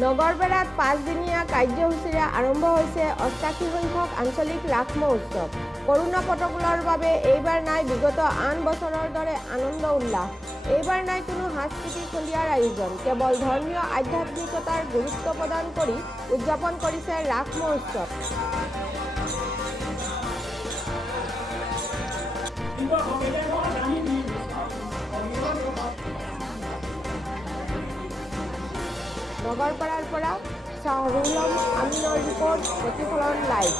নগৰবেৰাত 5 দিনীয়া কাৰ্যসূচীৰে আৰম্ভ হৈছে 88 সংখ্যক আঞ্চলিক ৰাস মহোৎসৱ। কৰোনা প্ৰটকলৰ বাবে এইবাৰ নাই বিগত আন বছৰৰ দৰে আনন্দ উল্লাস। এইবাৰ নাই কোনো সাংস্কৃতিক সন্ধিয়াৰ আয়োজন। কেৱল ধৰ্মীয় আধ্যাত্মিকতাৰ গুৰুত্ব প্ৰদান কৰি উদযাপন কৰিছে ৰাস মহোৎসৱ। নগৰপাৰাৰ পৰা শ্বাহৰুল আমিনৰ ৰিপৰ্ট, প্ৰতিফলন লাইভ।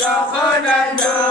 Jagannatha